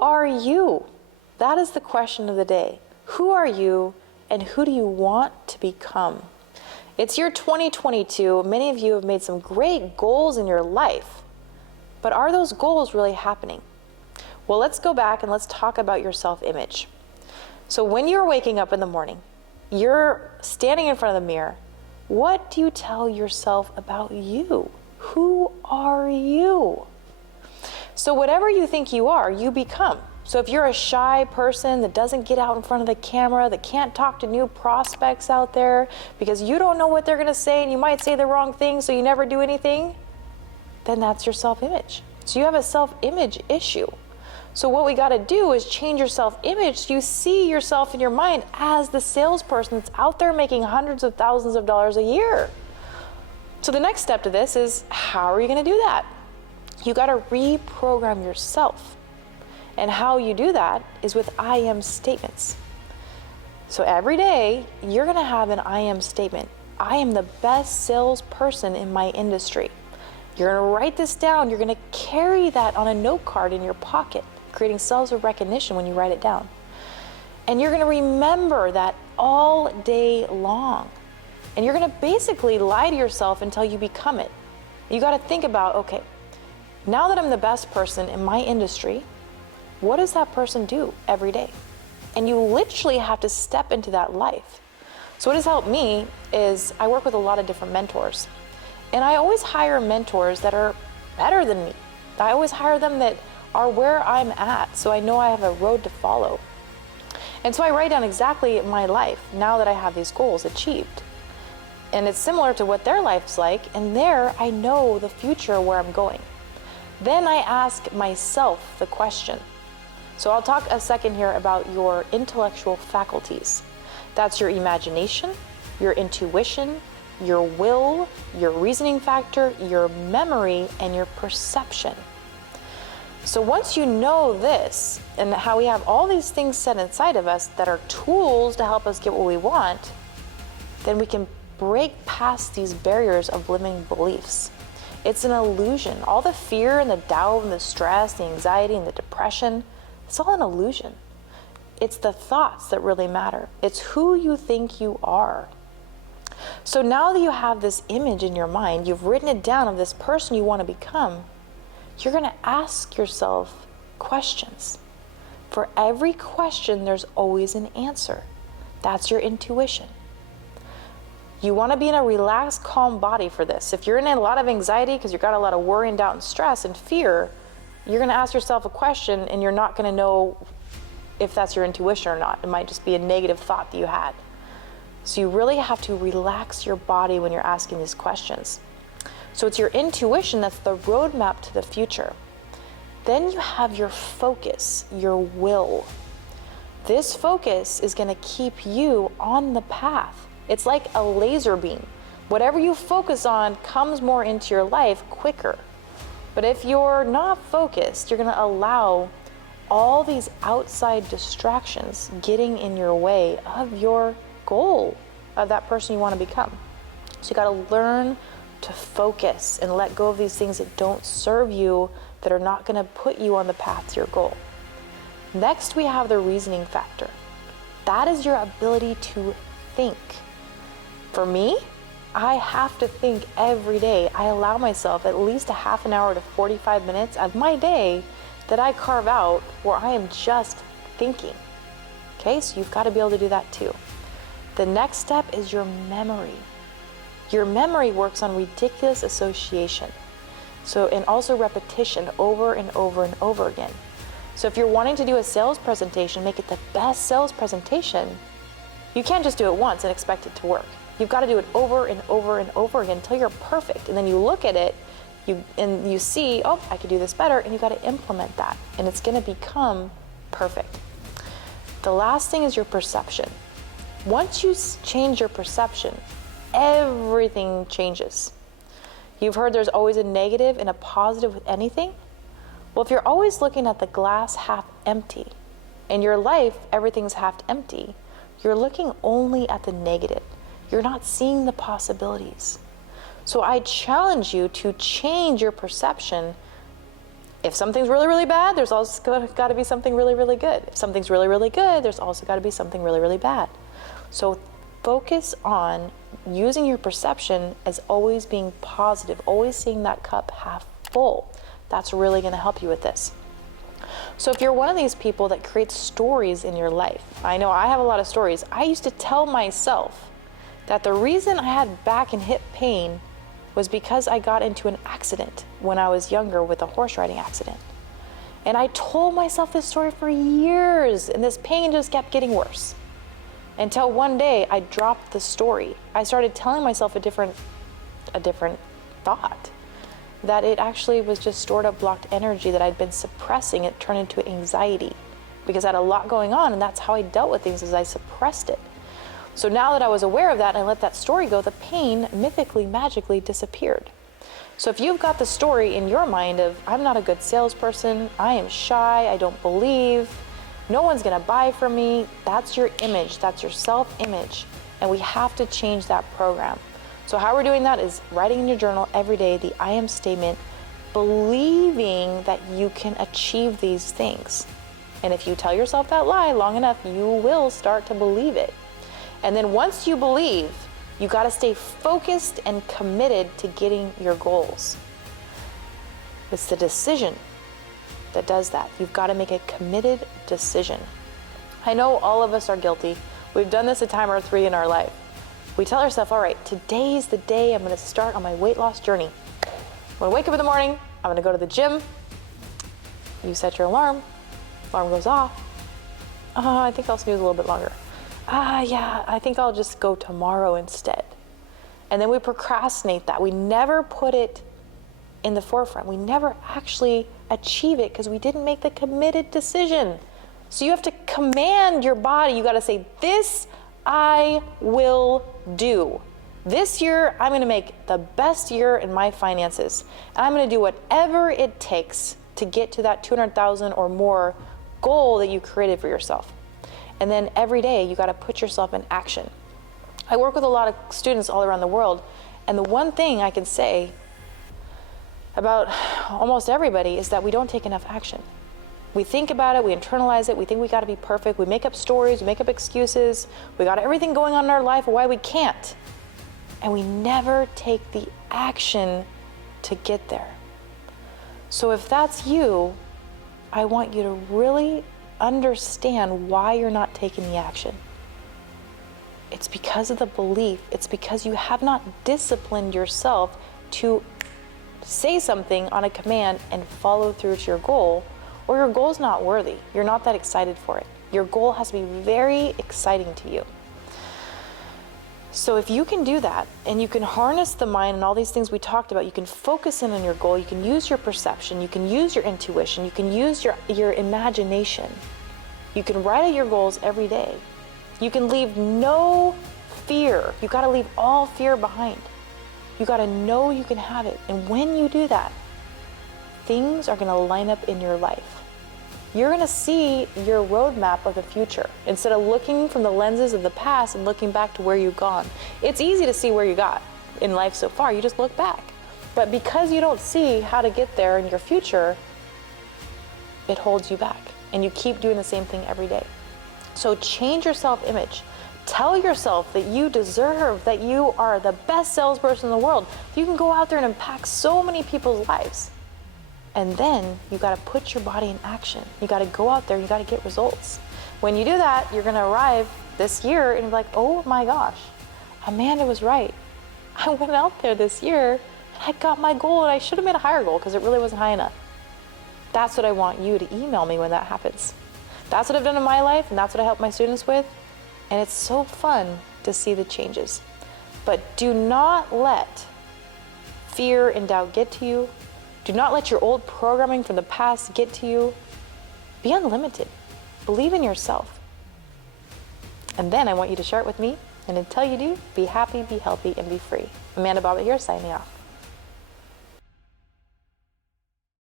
are you? That is the question of the day. Who are you and who do you want to become? It's year 2022. Many of you have made some great goals in your life, but are those goals really happening? Well, let's go back and let's talk about your self-image. So when you're waking up in the morning, you're standing in front of the mirror, what do you tell yourself about you? Who are you? So whatever you think you are, you become. So if you're a shy person that doesn't get out in front of the camera, that can't talk to new prospects out there because you don't know what they're gonna say and you might say the wrong thing so you never do anything, then that's your self-image. So you have a self-image issue. So what we gotta do is change your self-image so you see yourself in your mind as the salesperson that's out there making hundreds of thousands of dollars a year. So the next step to this is, how are you gonna do that? You gotta reprogram yourself. And how you do that is with I am statements. So every day, you're gonna have an I am statement. I am the best salesperson in my industry. You're gonna write this down. You're gonna carry that on a note card in your pocket, creating selves of recognition when you write it down. And you're gonna remember that all day long. And you're gonna basically lie to yourself until you become it. You gotta think about, okay, now that I'm the best person in my industry, what does that person do every day? And you literally have to step into that life. So what has helped me is I work with a lot of different mentors. And I always hire mentors that are better than me. I always hire them that are where I'm at, so I know I have a road to follow. And so I write down exactly my life now that I have these goals achieved. And it's similar to what their life's like, and there I know the future where I'm going. Then I ask myself the question. So I'll talk a second here about your intellectual faculties. That's your imagination, your intuition, your will, your reasoning factor, your memory, and your perception. So once you know this, and how we have all these things set inside of us that are tools to help us get what we want, then we can break past these barriers of limiting beliefs. It's an illusion. All the fear and the doubt and the stress, the anxiety and the depression, it's all an illusion. It's the thoughts that really matter. It's who you think you are. So now that you have this image in your mind, you've written it down of this person you want to become, you're going to ask yourself questions. For every question, there's always an answer. That's your intuition. You want to be in a relaxed, calm body for this. If you're in a lot of anxiety because you've got a lot of worry and doubt and stress and fear, you're going to ask yourself a question and you're not going to know if that's your intuition or not. It might just be a negative thought that you had. So you really have to relax your body when you're asking these questions. So it's your intuition that's the roadmap to the future. Then you have your focus, your will. This focus is going to keep you on the path. It's like a laser beam. Whatever you focus on comes more into your life quicker. But if you're not focused, you're going to allow all these outside distractions getting in your way of your goal of that person you want to become. So you got to learn to focus and let go of these things that don't serve you, that are not going to put you on the path to your goal. Next, we have the reasoning factor. That is your ability to think. For me, I have to think every day. I allow myself at least a half an hour to 45 minutes of my day that I carve out where I am just thinking. Okay, so you've got to be able to do that too. The next step is your memory. Your memory works on ridiculous association. So, and also repetition over and over and over again. So if you're wanting to do a sales presentation, make it the best sales presentation, you can't just do it once and expect it to work. You've got to do it over and over and over again until you're perfect. And then you look at it, you see, oh, I could do this better, and you got to implement that. And it's going to become perfect. The last thing is your perception. Once you change your perception, everything changes. You've heard there's always a negative and a positive with anything. Well, if you're always looking at the glass half empty, in your life, everything's half empty, you're looking only at the negative. You're not seeing the possibilities. So I challenge you to change your perception If something's really, really bad, there's also got to be something really, really good. If something's really, really good, there's also got to be something really, really bad. So focus on using your perception as always being positive, always seeing that cup half full. That's really going to help you with this. So if you're one of these people that creates stories in your life, I know I have a lot of stories. I used to tell myself that the reason I had back and hip pain was because I got into an accident when I was younger with a horse riding accident. And I told myself this story for years, and this pain just kept getting worse. Until one day I dropped the story. I started telling myself a different thought, that it actually was just stored up blocked energy that I'd been suppressing. It turned into anxiety because I had a lot going on, and that's how I dealt with things, is I suppressed it. So now that I was aware of that and I let that story go, the pain mythically, magically disappeared. So if you've got the story in your mind of, I'm not a good salesperson, I am shy, I don't believe, no one's gonna buy from me, that's your image, that's your self-image. And we have to change that program. So how we're doing that is writing in your journal every day the I am statement, believing that you can achieve these things. And if you tell yourself that lie long enough, you will start to believe it. And then once you believe, you got to stay focused and committed to getting your goals. It's the decision that does that. You've got to make a committed decision. I know all of us are guilty. We've done this a time or three in our life. We tell ourselves, all right, today's the day I'm going to start on my weight loss journey. I'm going to wake up in the morning. I'm going to go to the gym. You set your alarm. Alarm goes off. I think I'll snooze a little bit longer. Yeah, I think I'll just go tomorrow instead. And then we procrastinate that. We never put it in the forefront. We never actually achieve it because we didn't make the committed decision. So you have to command your body. You got to say, this I will do. This year, I'm going to make the best year in my finances. And I'm going to do whatever it takes to get to that 200,000 or more goal that you created for yourself. And then every day, you got to put yourself in action. I work with a lot of students all around the world, and the one thing I can say about almost everybody is that we don't take enough action. We think about it, we internalize it, we think we got to be perfect, we make up stories, we make up excuses, we got everything going on in our life why we can't. And we never take the action to get there. So if that's you, I want you to really understand why you're not taking the action. It's because of the belief. It's because you have not disciplined yourself to say something on a command and follow through to your goal, or your goal's not worthy. You're not that excited for it. Your goal has to be very exciting to you. So if you can do that, and you can harness the mind and all these things we talked about, you can focus in on your goal, you can use your perception, you can use your intuition, you can use your imagination. You can write out your goals every day. You can leave no fear. You got to leave all fear behind. You got to know you can have it. And when you do that, things are going to line up in your life. You're going to see your roadmap of the future instead of looking from the lenses of the past and looking back to where you've gone. It's easy to see where you got in life so far. You just look back. But because you don't see how to get there in your future, it holds you back. And you keep doing the same thing every day. So change your self-image. Tell yourself that you deserve, that you are the best salesperson in the world. You can go out there and impact so many people's lives. And then you got to put your body in action. You got to go out there, you got to get results. When you do that, you're going to arrive this year and be like, oh my gosh, Amanda was right. I went out there this year and I got my goal, and I should have made a higher goal because it really wasn't high enough. That's what I want you to email me when that happens. That's what I've done in my life, and that's what I help my students with. And it's so fun to see the changes. But do not let fear and doubt get to you. Do not let your old programming from the past get to you. Be unlimited. Believe in yourself. And then I want you to share it with me. And until you do, be happy, be healthy, and be free. Amanda Bobbett here, signing off.